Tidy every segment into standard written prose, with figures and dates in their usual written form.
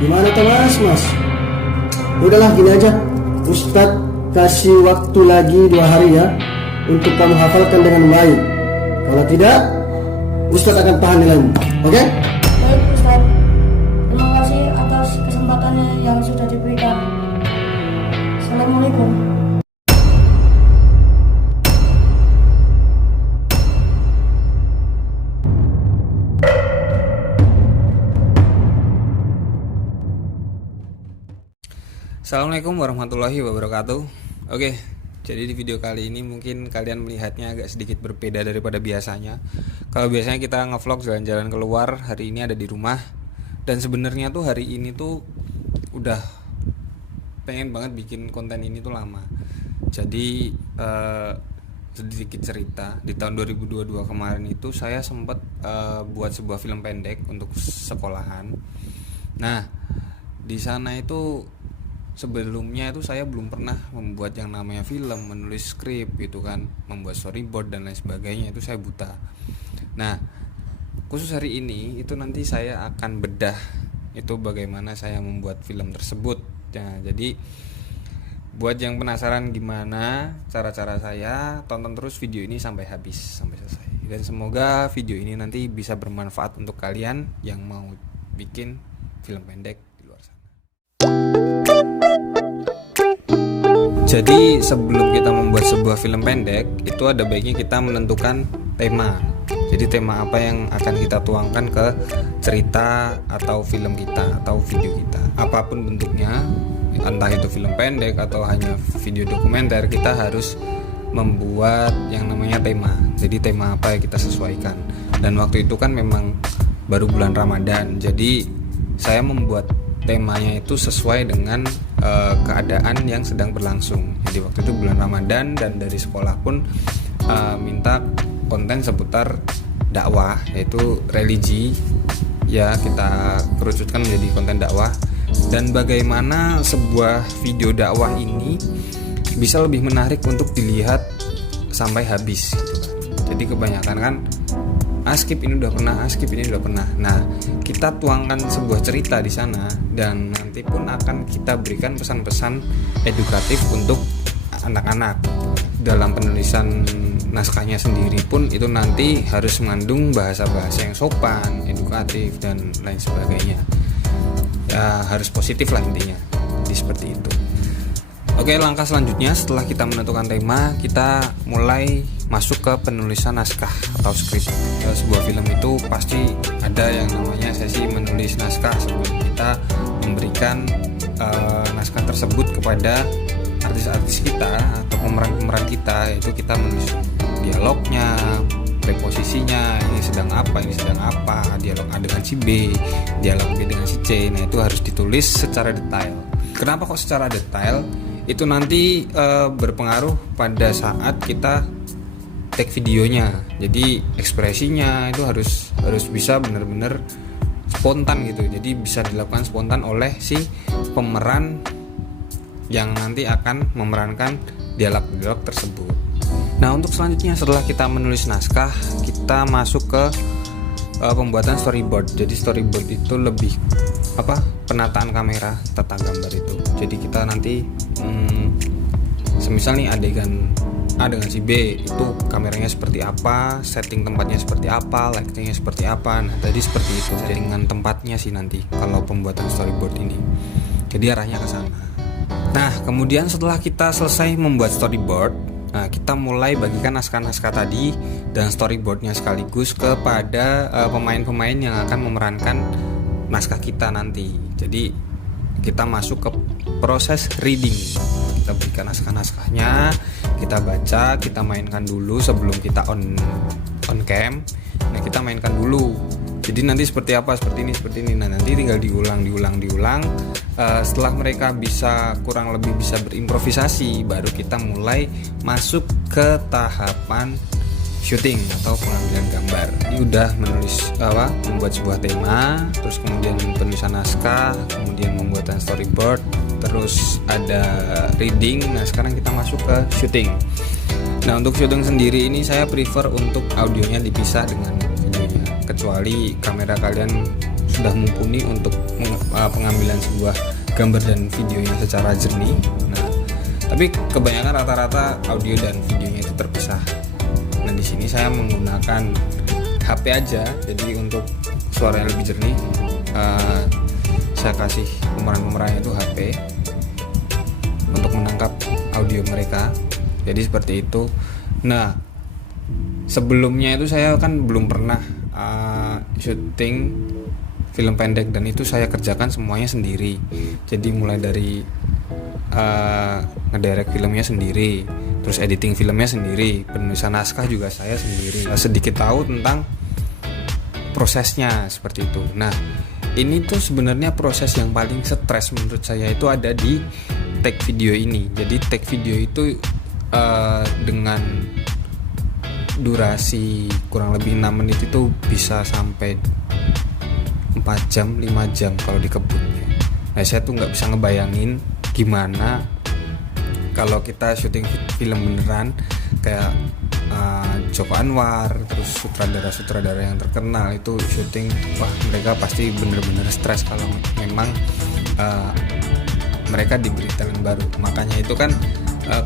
Gimana tuh mas? Udahlah gini aja, Ustadz kasih waktu lagi 2 hari ya untuk kamu hafalkan dengan baik. Kalau tidak, Ustadz akan tahan nilaimu. Oke? Baik Ustadz, terima kasih atas kesempatannya yang sudah diberikan. Assalamualaikum. Assalamualaikum warahmatullahi wabarakatuh. Oke, jadi di video kali ini mungkin kalian melihatnya agak sedikit berbeda daripada biasanya. Kalau biasanya kita ngevlog jalan-jalan keluar, hari ini ada di rumah. Dan sebenarnya tuh hari ini tuh udah pengen banget bikin konten ini tuh lama. Jadi sedikit cerita, di tahun 2022 kemarin itu saya sempat buat sebuah film pendek untuk sekolahan. Nah, di sana itu sebelumnya itu saya belum pernah membuat yang namanya film, menulis skrip gitu kan, membuat storyboard dan lain sebagainya, itu saya buta. Nah, khusus hari ini itu nanti saya akan bedah itu bagaimana saya membuat film tersebut. Nah, jadi buat yang penasaran gimana cara-cara saya, tonton terus video ini sampai habis, sampai selesai. Dan semoga video ini nanti bisa bermanfaat untuk kalian yang mau bikin film pendek di luar sana. Jadi sebelum kita membuat sebuah film pendek, itu ada baiknya kita menentukan tema. Jadi tema apa yang akan kita tuangkan ke cerita atau film kita atau video kita. Apapun bentuknya, entah itu film pendek atau hanya video dokumenter, kita harus membuat yang namanya tema. Jadi tema apa yang kita sesuaikan. Dan waktu itu kan memang baru bulan Ramadan. Jadi saya membuat temanya itu sesuai dengan keadaan yang sedang berlangsung. Jadi waktu itu bulan Ramadan dan dari sekolah pun minta konten seputar dakwah, yaitu religi ya, kita kerucutkan menjadi konten dakwah. Dan bagaimana sebuah video dakwah ini bisa lebih menarik untuk dilihat sampai habis gitu kan. Jadi kebanyakan kan skip ini udah pernah, skip ini udah pernah. Nah, kita tuangkan sebuah cerita di sana dan nanti pun akan kita berikan pesan-pesan edukatif untuk anak-anak. Dalam penulisan naskahnya sendiri pun itu nanti harus mengandung bahasa-bahasa yang sopan, edukatif dan lain sebagainya. Ya, harus positif lah intinya. Jadi seperti itu. Oke, langkah selanjutnya setelah kita menentukan tema, kita mulai masuk ke penulisan naskah atau skrip. Sebuah film itu pasti ada yang namanya sesi menulis naskah sebelum kita memberikan naskah tersebut kepada artis-artis kita atau pemeran-pemeran kita, yaitu kita menulis dialognya, preposisinya, ini sedang apa, dialog A dengan si B, dialog B dengan si C. Nah, itu harus ditulis secara detail. Kenapa kok secara detail? Itu nanti berpengaruh pada saat kita take videonya. Jadi ekspresinya itu harus bisa benar-benar spontan gitu. Jadi bisa dilakukan spontan oleh si pemeran yang nanti akan memerankan dialog-dialog tersebut. Nah, untuk selanjutnya setelah kita menulis naskah, kita masuk ke pembuatan storyboard. Jadi storyboard itu lebih penataan kamera, tata gambar itu. Jadi kita nanti semisal nih adegan A dengan si B, itu kameranya seperti apa, setting tempatnya seperti apa, lightingnya seperti apa. Nah, tadi seperti itu settingan tempatnya sih nanti kalau pembuatan storyboard ini. Jadi arahnya ke sana. Nah, kemudian setelah kita selesai membuat storyboard, nah, kita mulai bagikan naskah-naskah tadi dan storyboardnya sekaligus kepada pemain-pemain yang akan memerankan naskah kita nanti. Jadi kita masuk ke proses reading. Kita berikan naskah-naskahnya, kita baca, kita mainkan dulu sebelum kita on cam. Nah, kita mainkan dulu. Jadi nanti seperti apa, seperti ini. Nah, nanti tinggal diulang. Setelah mereka bisa kurang lebih bisa berimprovisasi, baru kita mulai masuk ke tahapan syuting atau pengambilan gambar. Ini udah membuat sebuah tema, terus kemudian penulisan naskah, kemudian pembuatan storyboard, terus ada reading. Nah, sekarang kita masuk ke syuting. Nah, untuk syuting sendiri ini saya prefer untuk audionya dipisah dengan videonya, kecuali kamera kalian sudah mumpuni untuk pengambilan sebuah gambar dan videonya secara jernih. Nah, tapi kebanyakan rata-rata audio dan videonya itu terpisah. Nah, di sini saya menggunakan HP aja, jadi untuk suara yang lebih jernih saya kasih pemeran-pemerannya itu HP untuk menangkap audio mereka. Jadi seperti itu. Nah, sebelumnya itu saya kan belum pernah syuting film pendek, dan itu saya kerjakan semuanya sendiri. Jadi mulai dari ngedirect filmnya sendiri, terus editing filmnya sendiri, penulisan naskah juga saya sendiri. Sedikit tahu tentang prosesnya seperti itu. Nah, ini tuh sebenarnya proses yang paling stres menurut saya itu ada di tag video ini. Jadi tag video itu dengan durasi kurang lebih 6 menit itu bisa sampai 4 jam, 5 jam kalau dikebutnya. Nah, saya tuh nggak bisa ngebayangin gimana kalau kita syuting film beneran kayak Joko Anwar, terus sutradara-sutradara yang terkenal itu syuting, wah mereka pasti bener-bener stres kalau memang mereka diberi talent baru. Makanya itu kan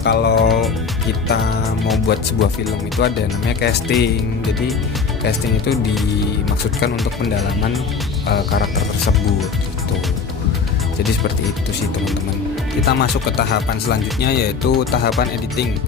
kalau kita mau buat sebuah film itu ada namanya casting. Jadi casting itu dimaksudkan untuk pendalaman karakter tersebut gitu. Jadi seperti itu sih teman-teman. Kita masuk ke tahapan selanjutnya, yaitu tahapan editing.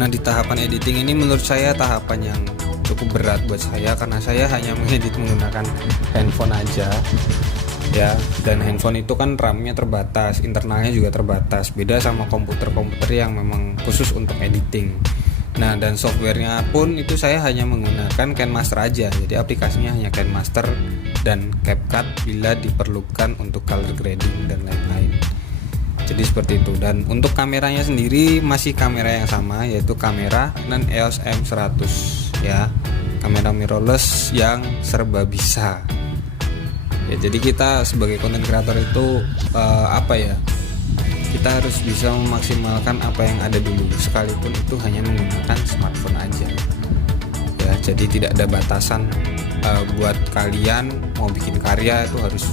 Nah, di tahapan editing ini menurut saya tahapan yang cukup berat buat saya, karena saya hanya mengedit menggunakan handphone aja ya, dan handphone itu kan RAM-nya terbatas, internalnya juga terbatas, beda sama komputer-komputer yang memang khusus untuk editing. Nah, dan softwarenya pun itu saya hanya menggunakan KineMaster aja, jadi aplikasinya hanya KineMaster dan CapCut bila diperlukan untuk color grading dan lain-lain. Jadi seperti itu. Dan untuk kameranya sendiri masih kamera yang sama, yaitu kamera Canon EOS M100 ya, kamera mirrorless yang serba bisa ya. Jadi kita sebagai content creator itu kita harus bisa memaksimalkan apa yang ada dulu, sekalipun itu hanya menggunakan smartphone aja ya. Jadi tidak ada batasan buat kalian mau bikin karya itu harus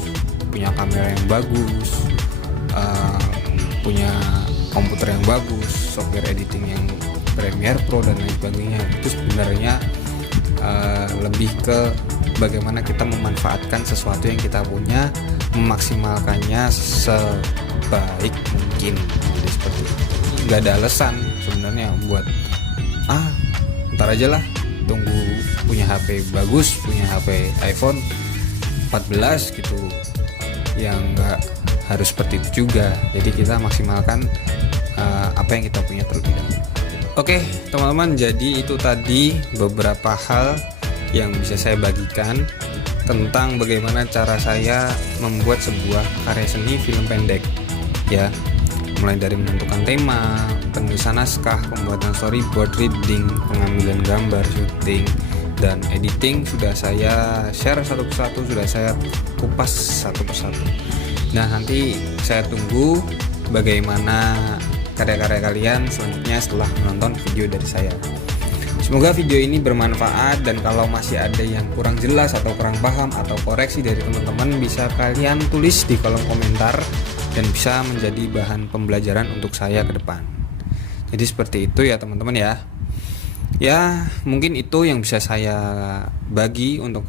punya kamera yang bagus, punya komputer yang bagus, software editing yang Premiere Pro dan lain sebagainya. Itu sebenarnya lebih ke bagaimana kita memanfaatkan sesuatu yang kita punya, memaksimalkannya sebaik mungkin. Jadi seperti itu. Nggak ada alasan sebenarnya buat ntar aja lah, tunggu punya HP bagus, punya HP iPhone 14 gitu, yang nggak harus seperti itu juga. Jadi kita maksimalkan apa yang kita punya terlebih dahulu. Oke teman-teman, jadi itu tadi beberapa hal yang bisa saya bagikan tentang bagaimana cara saya membuat sebuah karya seni film pendek ya. Mulai dari menentukan tema, penulisan naskah, pembuatan storyboard, reading, pengambilan gambar, syuting, dan editing sudah saya share satu persatu, sudah saya kupas satu persatu. Nah, nanti saya tunggu bagaimana karya-karya kalian selanjutnya setelah menonton video dari saya. Semoga video ini bermanfaat, dan kalau masih ada yang kurang jelas atau kurang paham atau koreksi dari teman-teman, bisa kalian tulis di kolom komentar dan bisa menjadi bahan pembelajaran untuk saya ke depan. Jadi seperti itu ya teman-teman ya. Ya, mungkin itu yang bisa saya bagi untuk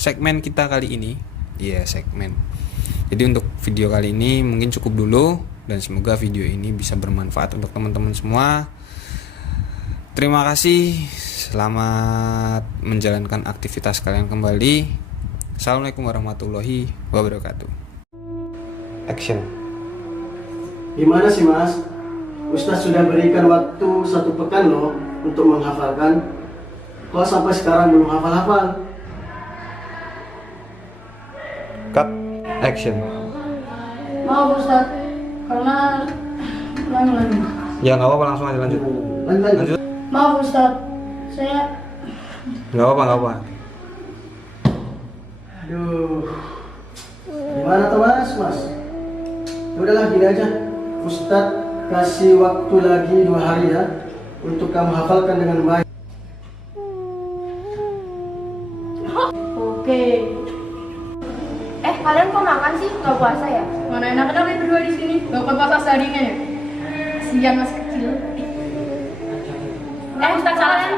segmen kita kali ini. Iya, segmen. Jadi untuk video kali ini mungkin cukup dulu, dan semoga video ini bisa bermanfaat untuk teman-teman semua. Terima kasih, selamat menjalankan aktivitas kalian kembali. Assalamualaikum warahmatullahi wabarakatuh. Action. Gimana sih mas? Ustaz sudah berikan waktu 1 pekan loh untuk menghafalkan. Kok sampai sekarang belum hafal-hafal? Cut. Action. Maaf Ustaz, karena ulangi. Ya nggak apa-apa, langsung aja lanjut. Lanjut. Maaf Ustaz, saya Nggak apa-apa. Aduh, gimana tuh mas? Ya udahlah gini aja, Ustadz kasih waktu lagi 2 hari ya untuk kamu hafalkan dengan baik. oke. kalian kok makan sih? Nggak puasa ya? Mana enak-enak nih berdua di sini. Gak kuat puasa seharian ya. Kasihan masih kecil. Ustaz kalian